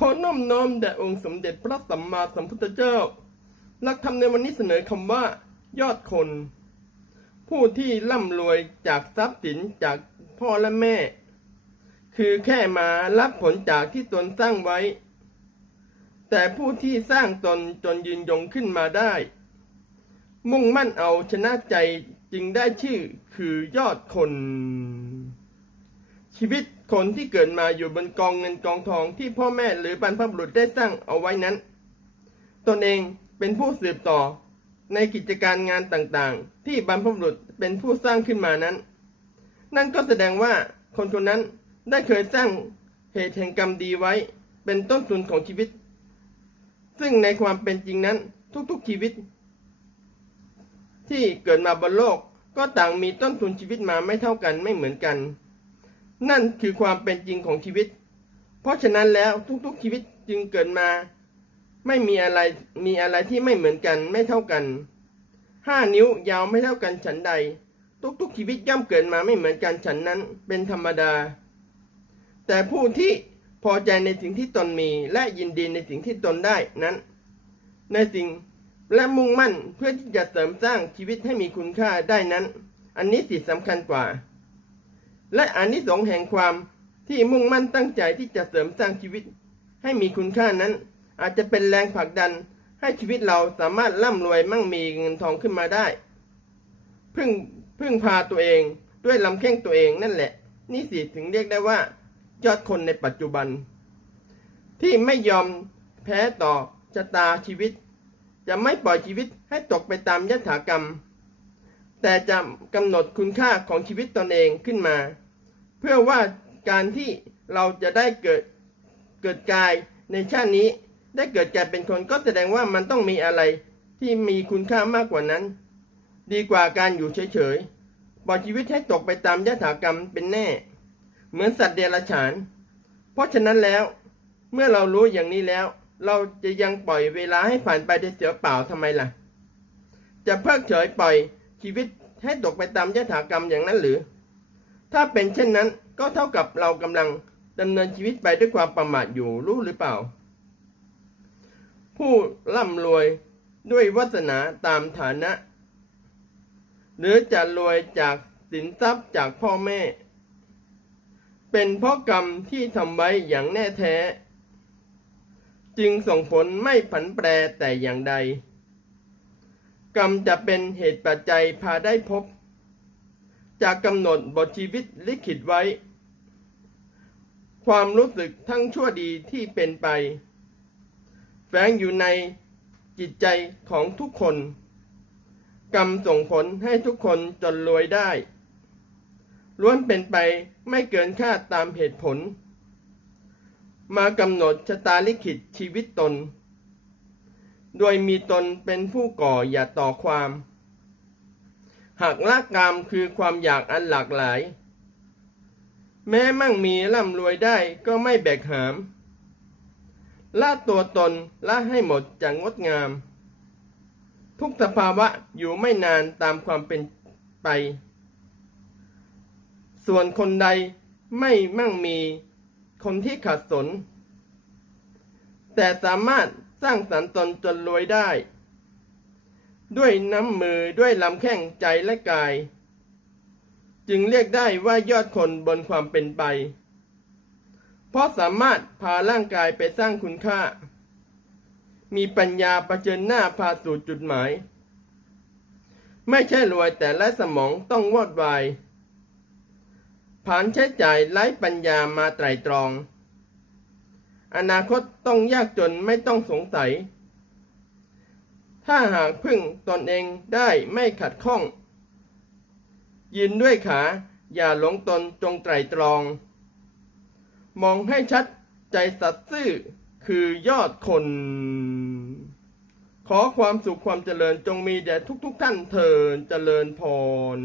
ขอน้อมน้อมแด่องค์สมเด็จพระสัมมาสัมพุทธเจ้าหลักธรรมในวันนี้เสนอคำว่า ยอดคน ผู้ที่ร่ำรวยจากทรัพย์สินจากพ่อและแม่ คือแค่มารับผลจากที่ตนสร้างไว้ แต่ผู้ที่สร้างตนจนยืนยงขึ้นมาได้ มุ่งมั่นเอาชนะใจจึงได้ชื่อคือยอดคน ชีวิตคนที่เกิดมาอยู่บนกองเงินกองทองที่พ่อแม่หรือบรรพบุรุษได้สร้างเอาไว้นั้น ตนเองเป็นผู้สืบต่อในกิจการงานต่างๆ ที่บรรพบุรุษเป็นผู้สร้างขึ้นมานั้น นั่นก็แสดงว่าคนคนนั้นได้เคยสร้างเหตุแห่งกรรมดีไว้ เป็นต้นทุนของชีวิต ซึ่งในความเป็นจริงนั้นทุกๆชีวิต ที่เกิดมาบนโลกก็ต่างมีต้นทุนชีวิตมาไม่เท่ากันไม่เหมือนกัน นั่นคือความเป็นจริงของชีวิต เพราะฉะนั้นแล้วทุกๆชีวิตจึงเกิดมา ไม่มีอะไรมีอะไรที่ไม่เหมือนกันไม่เท่ากันห้านิ้วยาวไม่เท่ากันฉันใด ทุกๆชีวิตย่อมเกิดมาไม่เหมือนกันฉันนั้นเป็นธรรมดา แต่ผู้ที่พอใจในสิ่งที่ตนมีและยินดีในสิ่งที่ตนได้นั้น ในสิ่งและมุ่งมั่นเพื่อที่จะเสริมสร้างชีวิตให้มีคุณค่าได้นั้น อันนี้สิสำคัญกว่า และอานิสงส์แห่งความที่มุ่งมั่นตั้งใจที่จะเสริมสร้างชีวิต ให้มีคุณค่านั้น อาจจะเป็นแรงผลักดันให้ชีวิตเราสามารถร่ำรวยมั่งมีเงินทองขึ้นมาได้ พึ่งพึ่งพาตัวเองด้วยลำแข้งตัวเองนั่นแหละ นี่สิถึงเรียกได้ว่า ยอดคนในปัจจุบัน ที่ไม่ยอมแพ้ต่อชะตาชีวิต จะไม่ปล่อยชีวิตให้ตกไปตามยถากรรม แต่จะกำหนดคุณค่าของชีวิตตนเองขึ้นมา เพื่อว่าการที่เราจะได้เกิดเกิดกายในชาตินี้ได้เกิดกายเป็นคนก็แสดงว่ามันต้องมีอะไรที่มีคุณค่ามากกว่านั้น ดีกว่าการอยู่เฉยๆปล่อยชีวิตให้ตกไปตามยถากรรมเป็นแน่ เหมือนสัตว์เดรัจฉาน เพราะฉะนั้นแล้วเมื่อเรารู้อย่างนี้แล้ว เราจะยังปล่อยเวลาให้ผ่านไปโดยเสียเปล่าทำไมล่ะ จะเพิกเฉยปล่อย ชีวิตให้ตกไปตามยถากรรมอย่างนั้นหรือ ถ้าเป็นเช่นนั้นก็เท่ากับเรากำลังดำเนินชีวิตไปด้วยความประมาทอยู่รู้หรือเปล่า ผู้ร่ำรวยด้วยวาสนาตามฐานะ หรือจะรวยจากสินทรัพย์จากพ่อแม่ เป็นเพราะกรรมที่ทำไว้อย่างแน่แท้ จึงส่งผลไม่ผันแปรแต่อย่างใด กรรมจะเป็นเหตุปัจจัยพาได้พบ จากกำหนดบทชีวิตลิขิตไว้ ความรู้สึกทั้งชั่วดีที่เป็นไป แฝงอยู่ในจิตใจของทุกคน กรรมส่งผลให้ทุกคนจนรวยได้ล้วนเป็นไปไม่เกินคาดตามเหตุผล มากำหนดชะตาลิขิตชีวิตตน โดยมีตนเป็นผู้ก่ออย่าต่อความ หากละกามคือความอยากอันหลากหลาย แม้มั่งมีร่ำรวยได้ก็ไม่แบกหามละตัวตนละให้หมดจากงดงาม ทุกสภาวะอยู่ไม่นานตามความเป็นไป ส่วนคนใดไม่มั่งมีคนที่ขัดสน แต่สามารถ สร้างสรรค์ตนจนรวยได้ ด้วยน้ำมือด้วยลำแข้งใจและกาย จึงเรียกได้ว่ายอดคนบนความเป็นไป เพราะสามารถพาร่างกายไปสร้างคุณค่า มีปัญญาประเชิญหน้าพาสู่จุดหมาย ไม่ใช่รวยแต่และสมองต้องวอดวายผ่านใช้จ่ายไร้ปัญญามาไตรตรอง อนาคตต้องยากจนไม่ต้องสงสัย ถ้าหากพึ่งตนเองได้ไม่ขัดข้อง ยืนด้วยขา อย่าหลงตนจงไตรตรอง มองให้ชัดใจสัตย์ซื่อคือยอดคน ขอความสุขความเจริญจงมีแด่ทุกๆทท่านเถินเจริญพร